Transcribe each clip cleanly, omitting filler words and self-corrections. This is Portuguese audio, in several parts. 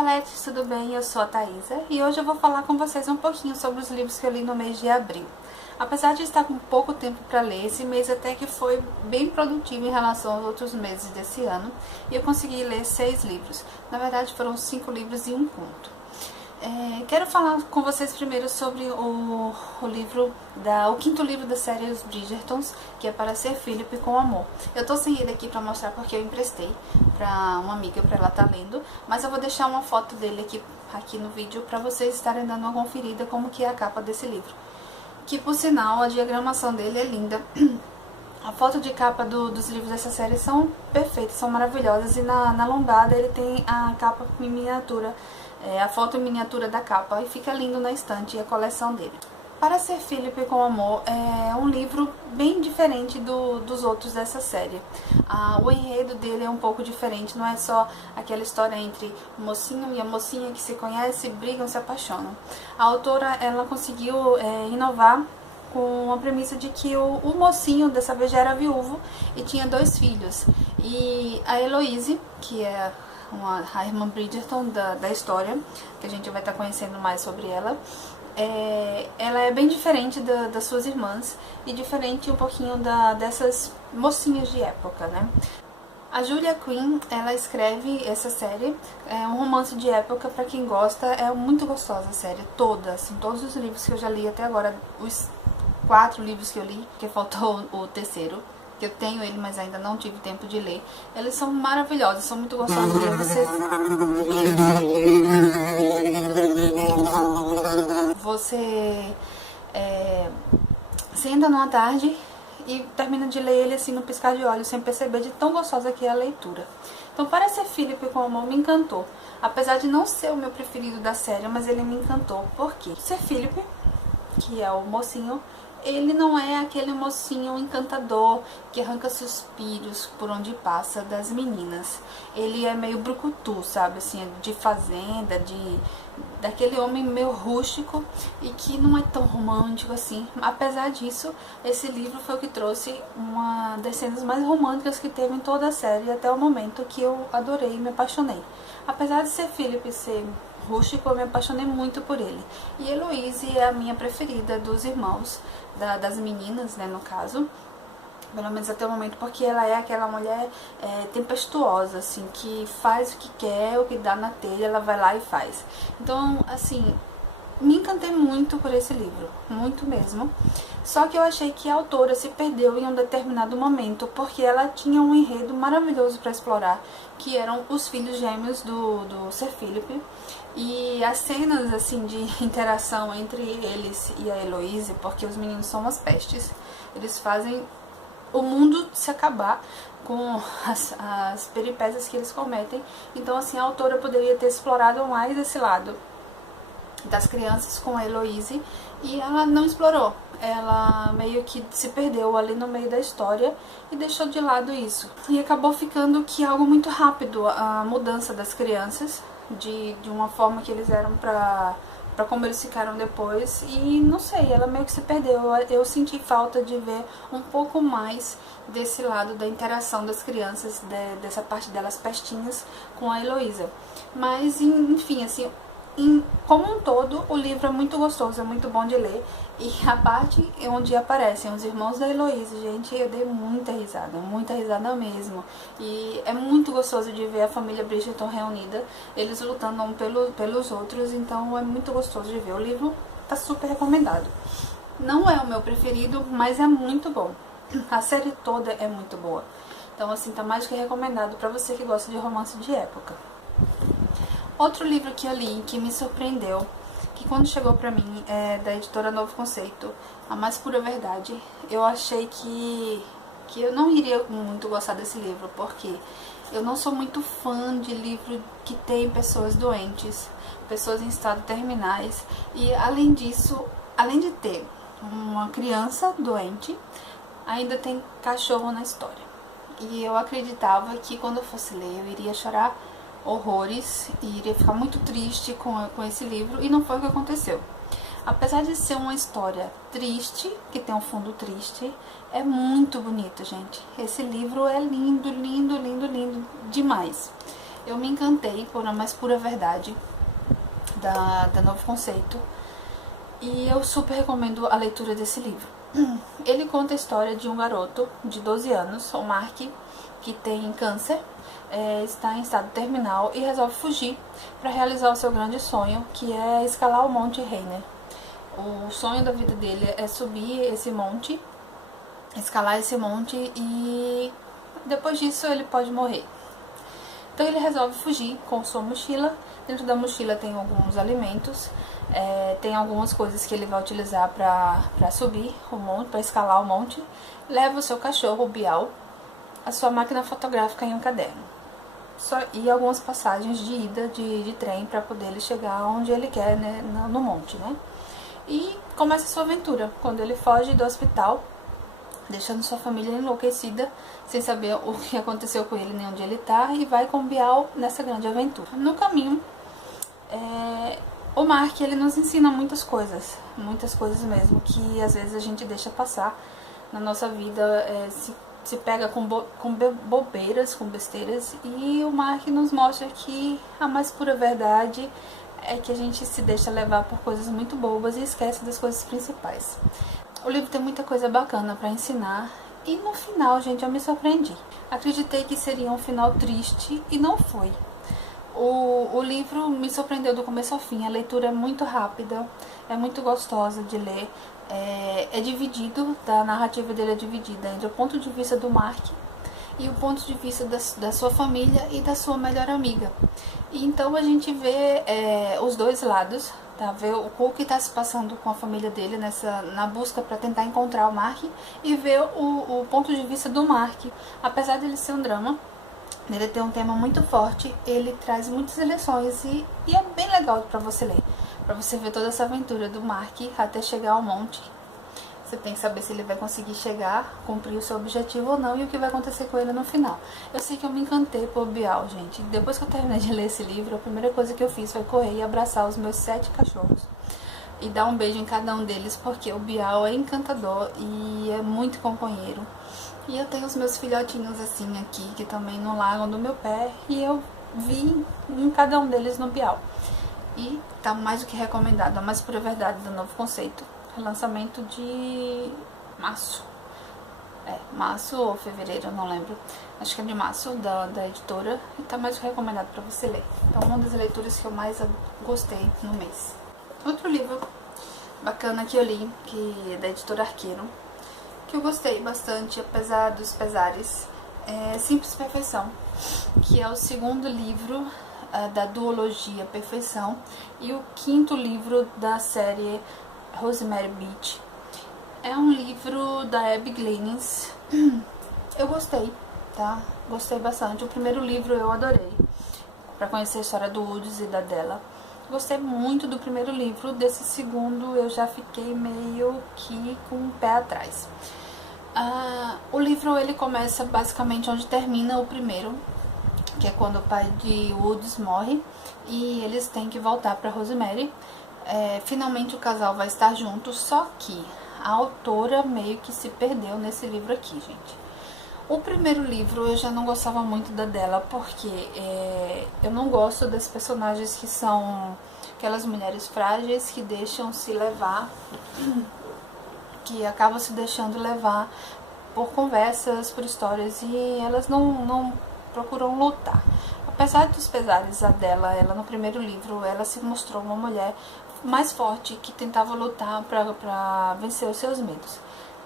Olá, tudo bem? Eu sou a Thaisa e hoje eu vou falar com vocês um pouquinho sobre os livros que eu li no mês de abril. Apesar de estar com pouco tempo para ler, esse mês até que foi bem produtivo em relação aos outros meses desse ano e eu consegui ler 6 livros. Na verdade foram 5 livros e um conto. Quero falar com vocês primeiro sobre o quinto livro da série Os Bridgertons, que é Para Ser Philip com Amor. Eu tô sem ele aqui pra mostrar porque eu emprestei pra uma amiga pra ela estar lendo, mas eu vou deixar uma foto dele aqui no vídeo pra vocês estarem dando uma conferida como que é a capa desse livro. Que por sinal a diagramação dele é linda. A foto de capa dos livros dessa série são perfeitas, são maravilhosas, e na lombada ele tem a capa em miniatura, a foto em miniatura da capa, e fica lindo na estante a coleção dele. Para Ser Philip com Amor é um livro bem diferente dos outros dessa série. O enredo dele é um pouco diferente, não é só aquela história entre o mocinho e a mocinha que se conhecem, brigam, se apaixonam. A autora ela conseguiu inovar com a premissa de que o mocinho dessa vez já era viúvo e tinha 2 filhos. E a Heloise, que é a irmã Bridgerton da história, que a gente vai estar conhecendo mais sobre ela, ela é bem diferente das suas irmãs e diferente um pouquinho dessas mocinhas de época, né? A Julia Quinn, ela escreve essa série, é um romance de época pra quem gosta, é muito gostosa a série, toda, assim, todos os livros que eu já li até agora, os 4 livros que eu li, porque faltou o terceiro, que eu tenho ele, mas ainda não tive tempo de ler. Eles são maravilhosos, são muito gostosos de ler. Você senta numa tarde e termina de ler ele assim no piscar de olhos, sem perceber de tão gostosa que é a leitura. Então, Para Ser Philip com Amor me encantou. Apesar de não ser o meu preferido da série, mas ele me encantou. Por quê? Ser Philip, que é o mocinho, ele não é aquele mocinho encantador que arranca suspiros por onde passa das meninas. Ele é meio brucutu, sabe, assim, de fazenda, daquele homem meio rústico e que não é tão romântico assim. Apesar disso, esse livro foi o que trouxe uma das cenas mais românticas que teve em toda a série até o momento, que eu adorei e me apaixonei. Apesar de ser Philip ser rústico, eu me apaixonei muito por ele. E Heloise é a minha preferida dos irmãos, das meninas, né, no caso, pelo menos até o momento, porque ela é aquela mulher tempestuosa, assim, que faz o que quer, o que dá na telha, ela vai lá e faz. Então, assim, me encantei muito por esse livro, muito mesmo. Só que eu achei que a autora se perdeu em um determinado momento, porque ela tinha um enredo maravilhoso para explorar, que eram os filhos gêmeos do Sir Philip. E as cenas assim de interação entre eles e a Heloise, porque os meninos são umas pestes, eles fazem o mundo se acabar com as peripécias que eles cometem. Então, assim, a autora poderia ter explorado mais esse lado das crianças com a Heloise, e ela não explorou. Ela meio que se perdeu ali no meio da história e deixou de lado isso. E acabou ficando que algo muito rápido, a mudança das crianças, de uma forma que eles eram pra como eles ficaram depois, e não sei, ela meio que se perdeu. Eu senti falta de ver um pouco mais desse lado da interação das crianças, dessa parte delas pestinhas com a Heloísa. Mas, enfim, assim, como um todo, o livro é muito gostoso, é muito bom de ler. E a parte onde aparecem os irmãos da Heloise, gente, eu dei muita risada mesmo. E é muito gostoso de ver a família Bridgerton reunida, eles lutando um pelos outros, então é muito gostoso de ver. O livro tá super recomendado. Não é o meu preferido, mas é muito bom. A série toda é muito boa. Então, assim, tá mais que recomendado pra você que gosta de romance de época. Outro livro que eu li, que me surpreendeu, que quando chegou pra mim, é da editora Novo Conceito, A Mais Pura Verdade, eu achei que eu não iria muito gostar desse livro, porque eu não sou muito fã de livro que tem pessoas doentes, pessoas em estado terminais, e além disso, além de ter uma criança doente, ainda tem cachorro na história. E eu acreditava que quando eu fosse ler, eu iria chorar horrores e iria ficar muito triste com esse livro, e não foi o que aconteceu. Apesar de ser uma história triste, que tem um fundo triste, é muito bonito, gente. Esse livro é lindo, lindo, lindo, lindo demais. Eu me encantei por A Mais Pura Verdade, da Novo Conceito, e eu super recomendo a leitura desse livro. Ele conta a história de um garoto de 12 anos, o Mark, que tem câncer, está em estado terminal e resolve fugir para realizar o seu grande sonho, que é escalar o Monte Rainier. O sonho da vida dele é subir esse monte, escalar esse monte, e depois disso ele pode morrer. Então ele resolve fugir com sua mochila. Dentro da mochila tem alguns alimentos, tem algumas coisas que ele vai utilizar para subir o monte, para escalar o monte. Leva o seu cachorro, o Bial, a sua máquina fotográfica e um caderno. E algumas passagens de ida de trem para poder ele chegar onde ele quer, né, no monte, né? E começa a sua aventura, quando ele foge do hospital, deixando sua família enlouquecida, sem saber o que aconteceu com ele nem onde ele tá, e vai com o Bial nessa grande aventura. No caminho, o Mark, ele nos ensina muitas coisas mesmo, que às vezes a gente deixa passar na nossa vida, se pega com bobeiras, com besteiras, e o Mark nos mostra que a mais pura verdade é que a gente se deixa levar por coisas muito bobas e esquece das coisas principais. O livro tem muita coisa bacana para ensinar, e no final, gente, eu me surpreendi. Acreditei que seria um final triste e não foi. O livro me surpreendeu do começo ao fim. A leitura é muito rápida, é muito gostosa de ler. É dividido, a narrativa dele é dividida entre o ponto de vista do Mark e o ponto de vista da sua família e da sua melhor amiga. E então a gente vê os dois lados, tá? Ver o que está se passando com a família dele na busca para tentar encontrar o Mark, e ver o ponto de vista do Mark. Apesar dele ser um drama, ele tem um tema muito forte, ele traz muitas lições e é bem legal para você ler, para você ver toda essa aventura do Mark até chegar ao monte. Você tem que saber se ele vai conseguir chegar, cumprir o seu objetivo ou não, e o que vai acontecer com ele no final. Eu sei que eu me encantei por Bial, gente. Depois que eu terminei de ler esse livro, a primeira coisa que eu fiz foi correr e abraçar os meus 7 cachorros e dar um beijo em cada um deles, porque o Bial é encantador e é muito companheiro. E eu tenho os meus filhotinhos assim aqui, que também não largam do meu pé, e eu vi em cada um deles no Bial. E tá mais do que recomendado, A Mais Pura Verdade, do Novo Conceito. Lançamento de março. Março ou fevereiro, eu não lembro. Acho que é de março, da editora. E tá mais do que recomendado pra você ler. Então, uma das leituras que eu mais gostei no mês. Outro livro bacana que eu li, que é da editora Arqueiro, que eu gostei bastante, apesar dos pesares, é Simples Perfeição, que é o segundo livro da duologia Perfeição e o quinto livro da série Rosemary Beach. É um livro da Abby Glennings. Eu gostei, tá? Gostei bastante. O primeiro livro eu adorei, pra conhecer a história do Woods e da Della. Gostei muito do primeiro livro. Desse segundo eu já fiquei meio que com o pé atrás. O livro ele começa basicamente onde termina o primeiro, que é quando o pai de Woods morre e eles têm que voltar pra Rosemary. Finalmente o casal vai estar junto, só que a autora meio que se perdeu nesse livro aqui, gente. O primeiro livro eu já não gostava muito da Della, porque eu não gosto das personagens que são aquelas mulheres frágeis que deixam se levar, que acabam se deixando levar por conversas, por histórias, e elas não procuram lutar. Apesar dos pesares dela, ela no primeiro livro, ela se mostrou uma mulher mais forte, que tentava lutar para vencer os seus medos.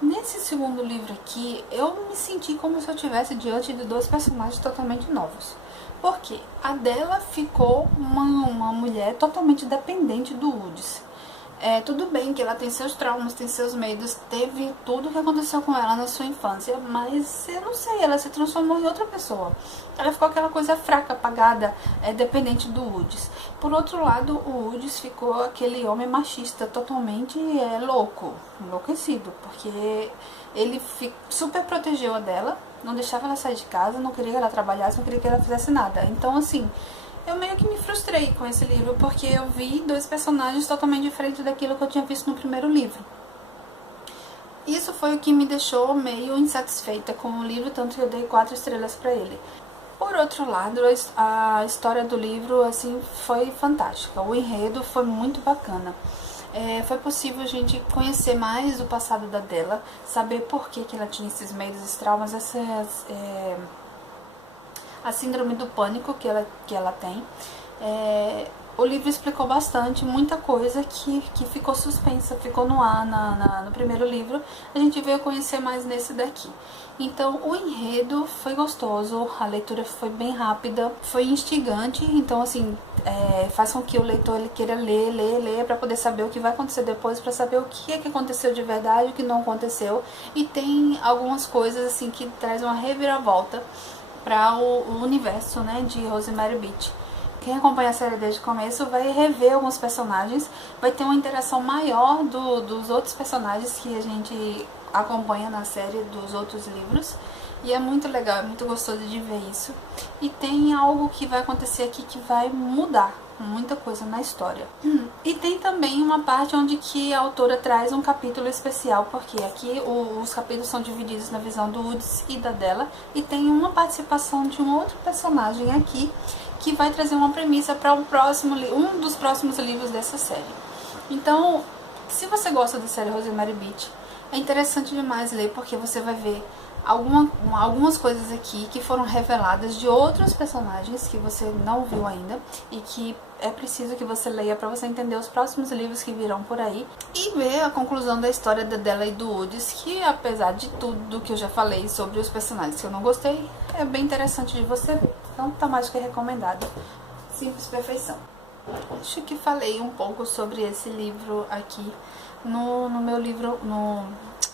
Nesse segundo livro aqui, eu me senti como se eu estivesse diante de dois personagens totalmente novos. Porque a dela ficou uma mulher totalmente dependente do Woods. Tudo bem que ela tem seus traumas, tem seus medos, teve tudo o que aconteceu com ela na sua infância, mas eu não sei, ela se transformou em outra pessoa. Ela ficou aquela coisa fraca, apagada, dependente do Woods. Por outro lado, o Woods ficou aquele homem machista, totalmente louco, enlouquecido, porque ele super protegeu a dela, não deixava ela sair de casa, não queria que ela trabalhasse, não queria que ela fizesse nada. Então, assim, eu meio que me frustrei com esse livro, porque eu vi dois personagens totalmente diferentes daquilo que eu tinha visto no primeiro livro. Isso foi o que me deixou meio insatisfeita com o livro, tanto que eu dei 4 estrelas pra ele. Por outro lado, a história do livro assim foi fantástica, o enredo foi muito bacana. Foi possível a gente conhecer mais o passado da Della, saber por que ela tinha esses medos, esses traumas, a síndrome do pânico que ela tem. O livro explicou bastante, muita coisa que ficou suspensa, ficou no ar no primeiro livro. A gente veio conhecer mais nesse daqui. Então o enredo foi gostoso, a leitura foi bem rápida, foi instigante, então assim, faz com que o leitor ele queira ler para poder saber o que vai acontecer depois, para saber o que é que aconteceu de verdade, o que não aconteceu. E tem algumas coisas assim que traz uma reviravolta para o universo, né, de Rosemary Beach. Quem acompanha a série desde o começo vai rever alguns personagens, vai ter uma interação maior dos outros personagens que a gente acompanha na série dos outros livros. E é muito legal, é muito gostoso de ver isso. E tem algo que vai acontecer aqui que vai mudar muita coisa na história. E tem também uma parte onde que a autora traz um capítulo especial, porque aqui os capítulos são divididos na visão do Woods e da Della, e tem uma participação de um outro personagem aqui, que vai trazer uma premissa para um dos próximos livros dessa série. Então, se você gosta da série Rosemary Beach, é interessante demais ler, porque você vai ver algumas coisas aqui que foram reveladas de outros personagens que você não viu ainda e que é preciso que você leia para você entender os próximos livros que virão por aí e ver a conclusão da história da Della e do Woods, que apesar de tudo que eu já falei sobre os personagens que eu não gostei, é bem interessante de você ver. Então tá mais que recomendado. Simples perfeição. Acho que falei um pouco sobre esse livro aqui no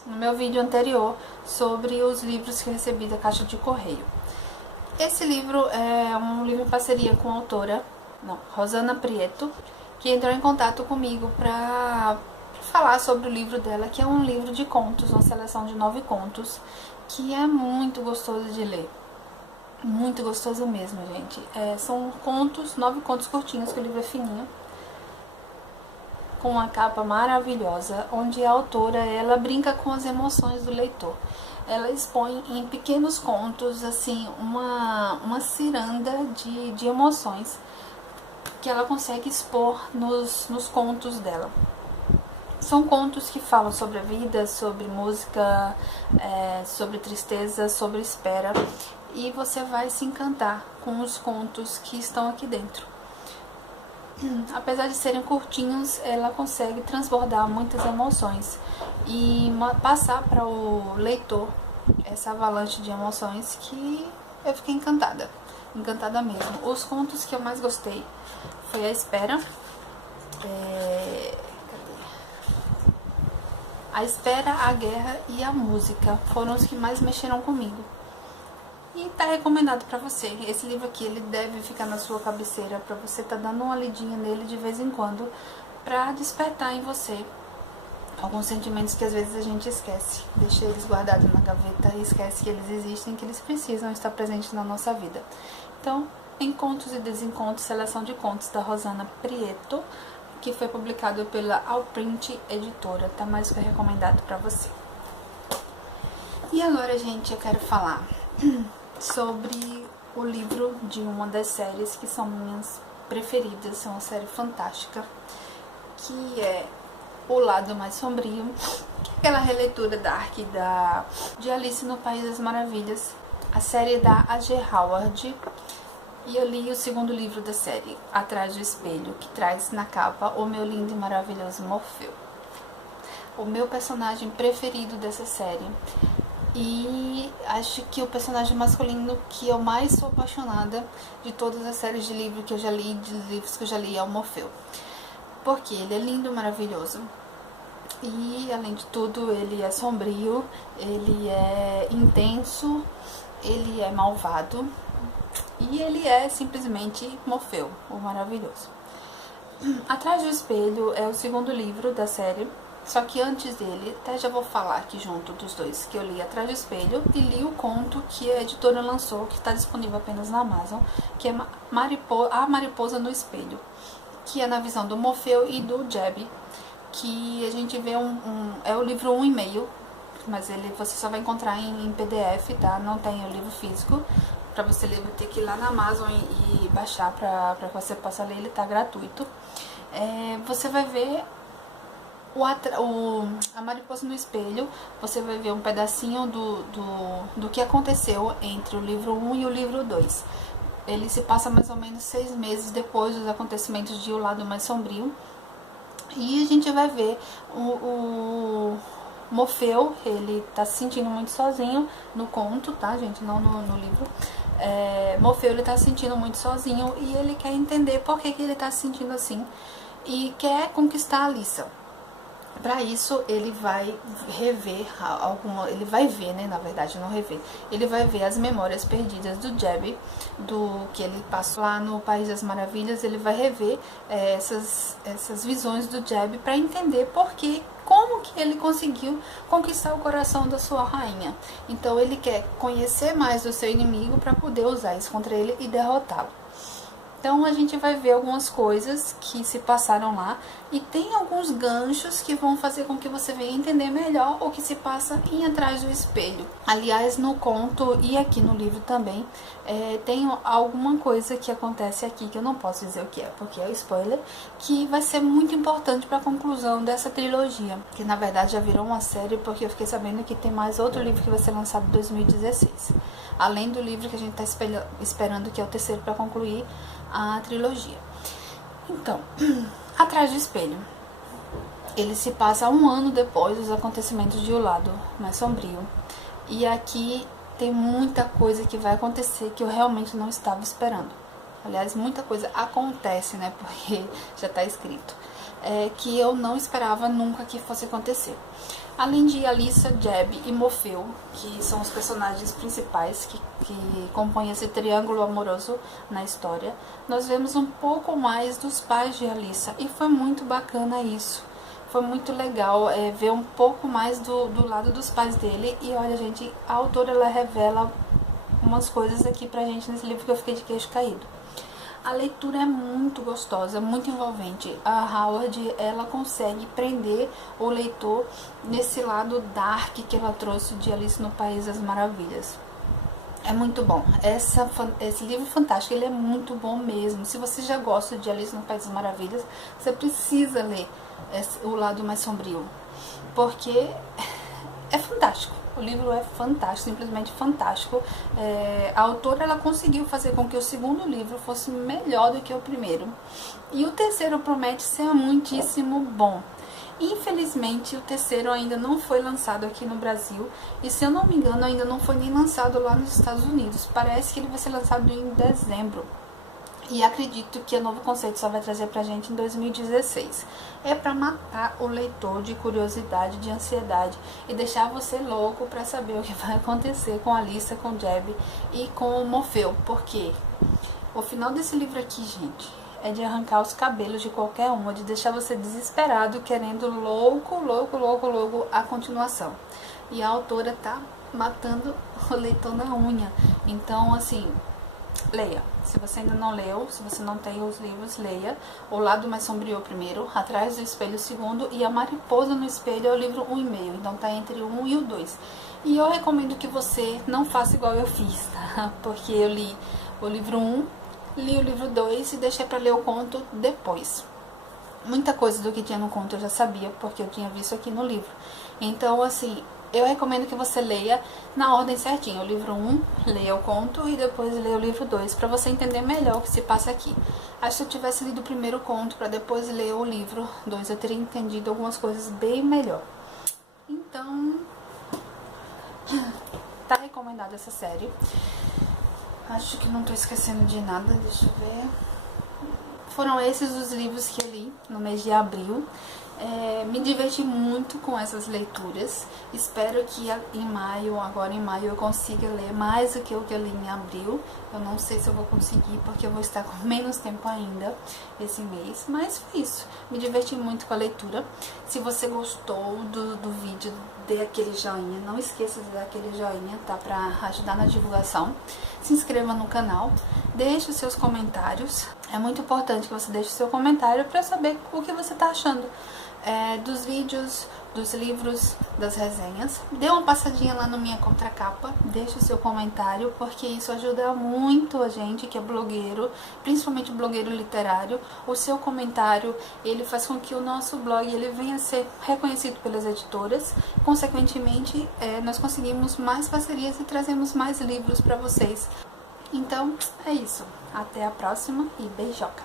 meu vídeo anterior sobre os livros que eu recebi da caixa de correio. Esse livro é um livro em parceria com a autora Rosana Prieto, que entrou em contato comigo para falar sobre o livro dela, que é um livro de contos, uma seleção de 9 contos, que é muito gostoso de ler. Muito gostoso mesmo, gente. São 9 contos curtinhos, que o livro é fininho, com uma capa maravilhosa, onde a autora ela brinca com as emoções do leitor. Ela expõe em pequenos contos assim uma ciranda de emoções que ela consegue expor nos contos dela. São contos que falam sobre a vida, sobre música, sobre tristeza, sobre espera, e você vai se encantar com os contos que estão aqui dentro. Apesar de serem curtinhos, ela consegue transbordar muitas emoções e passar para o leitor essa avalanche de emoções que eu fiquei encantada mesmo. Os contos que eu mais gostei foi A Espera, A Espera, A Guerra e A Música. Foram os que mais mexeram comigo. E tá recomendado pra você. Esse livro aqui, ele deve ficar na sua cabeceira pra você tá dando uma lidinha nele de vez em quando, pra despertar em você alguns sentimentos que às vezes a gente esquece. Deixa eles guardados na gaveta e esquece que eles existem, que eles precisam estar presentes na nossa vida. Então, Encontros e Desencontros, seleção de contos da Rosana Prieto, que foi publicado pela Alprint Editora. Tá mais que recomendado pra você. E agora, gente, eu quero falar sobre o livro de uma das séries que são minhas preferidas, é uma série fantástica, que é O Lado Mais Sombrio, que é aquela releitura dark de Alice no País das Maravilhas, a série da A.G. Howard. E eu li o segundo livro da série, Atrás do Espelho, que traz na capa o meu lindo e maravilhoso Morfeu, o meu personagem preferido dessa série. E acho que o personagem masculino que eu mais sou apaixonada de todas as séries de livros que eu já li, é o Morfeu. Porque ele é lindo, maravilhoso. E, além de tudo, ele é sombrio, ele é intenso, ele é malvado. E ele é simplesmente Morfeu, o maravilhoso. Atrás do Espelho é o segundo livro da série. Só que antes dele, até já vou falar aqui junto dos dois, que eu li Atrás do Espelho e li o conto que a editora lançou, que está disponível apenas na Amazon, que é A Mariposa no Espelho, que é na visão do Morfeu e do Jeb, que a gente vê é o livro 1,5, mas você só vai encontrar em PDF, tá? Não tem o livro físico, Pra você ler, vai ter que ir lá na Amazon e baixar pra que você possa ler, ele tá gratuito. Você vai ver a Mariposa no Espelho, você vai ver um pedacinho do que aconteceu entre o livro 1 e o livro 2. Ele se passa mais ou menos 6 meses depois dos acontecimentos de O Lado Mais Sombrio. E a gente vai ver o Morfeu, ele tá se sentindo muito sozinho no conto, tá, gente? Não no livro. Morfeu, ele tá se sentindo muito sozinho e ele quer entender por que ele tá se sentindo assim e quer conquistar a Alissa. Para isso, ele vai rever ele vai ver, né, na verdade, não rever. Ele vai ver as memórias perdidas do Jeb, do que ele passou lá no País das Maravilhas. Ele vai rever essas visões do Jeb para entender como que ele conseguiu conquistar o coração da sua rainha. Então ele quer conhecer mais do seu inimigo para poder usar isso contra ele e derrotá-lo. Então a gente vai ver algumas coisas que se passaram lá e tem alguns ganchos que vão fazer com que você venha entender melhor o que se passa em Atrás do Espelho. Aliás, no conto e aqui no livro também tem alguma coisa que acontece aqui que eu não posso dizer o que é, porque é spoiler, que vai ser muito importante para a conclusão dessa trilogia, que na verdade já virou uma série, porque eu fiquei sabendo que tem mais outro livro que vai ser lançado em 2016, além do livro que a gente está esperando, que é o terceiro, para concluir a trilogia. Então, Atrás do Espelho, ele se passa 1 ano depois dos acontecimentos de O Lado Mais Sombrio, e aqui tem muita coisa que vai acontecer que eu realmente não estava esperando. Aliás, muita coisa acontece, né, porque já está escrito, que eu não esperava nunca que fosse acontecer. Além de Alissa, Jeb e Morfeu, que são os personagens principais que compõem esse triângulo amoroso na história, nós vemos um pouco mais dos pais de Alissa, e foi muito bacana isso. Foi muito legal ver um pouco mais do lado dos pais dele. E olha, gente, a autora, ela revela umas coisas aqui pra gente nesse livro que eu fiquei de queixo caído. A leitura é muito gostosa, muito envolvente. A Howard, ela consegue prender o leitor nesse lado dark que ela trouxe de Alice no País das Maravilhas. É muito bom. Esse livro fantástico, ele é muito bom mesmo. Se você já gosta de Alice no País das Maravilhas, você precisa ler O Lado Mais Sombrio, porque é fantástico. O livro é fantástico, simplesmente fantástico. A autora, ela conseguiu fazer com que o segundo livro fosse melhor do que o primeiro. E o terceiro promete ser muitíssimo bom. Infelizmente, o terceiro ainda não foi lançado aqui no Brasil. E, se eu não me engano, ainda não foi nem lançado lá nos Estados Unidos. Parece que ele vai ser lançado em dezembro. E acredito que o Novo Conceito só vai trazer pra gente em 2016. É pra matar o leitor de curiosidade, de ansiedade, e deixar você louco pra saber o que vai acontecer com a Alissa, com o Jeb e com o Morfeu. Porque o final desse livro aqui, gente, é de arrancar os cabelos de qualquer um, é de deixar você desesperado, querendo louco a continuação. E a autora tá matando o leitor na unha. Então, assim, leia. Se você ainda não leu, se você não tem os livros, leia O Lado Mais Sombrio primeiro, Atrás do Espelho o segundo, e A Mariposa no Espelho é o livro 1,5. Então tá entre o 1 e o 2. E eu recomendo que você não faça igual eu fiz, tá? Porque eu li o livro 1, li o livro 2 e deixei pra ler o conto depois. Muita coisa do que tinha no conto eu já sabia, porque eu tinha visto aqui no livro. Então, assim, eu recomendo que você leia na ordem certinha. O livro 1, leia o conto, e depois leia o livro 2, para você entender melhor o que se passa aqui. Acho que se eu tivesse lido o primeiro conto para depois ler o livro 2, eu teria entendido algumas coisas bem melhor. Então, tá recomendada essa série. Acho que não tô esquecendo de nada, deixa eu ver. Foram esses os livros que eu li no mês de abril. Me diverti muito com essas leituras. Espero que agora em maio, eu consiga ler mais do que o que eu li em abril. Eu não sei se eu vou conseguir, porque eu vou estar com menos tempo ainda esse mês. Mas foi isso. Me diverti muito com a leitura. Se você gostou do vídeo, dê aquele joinha. Não esqueça de dar aquele joinha, tá? Pra ajudar na divulgação. Se inscreva no canal. deixe os seus comentários. É muito importante que você deixe o seu comentário para saber o que você está achando dos vídeos, dos livros, das resenhas. Dê uma passadinha lá na minha contracapa, deixe o seu comentário, porque isso ajuda muito a gente que é blogueiro, principalmente blogueiro literário. O seu comentário, ele faz com que o nosso blog ele venha a ser reconhecido pelas editoras. Consequentemente, nós conseguimos mais parcerias e trazemos mais livros para vocês. Então, é isso. Até a próxima e beijoca!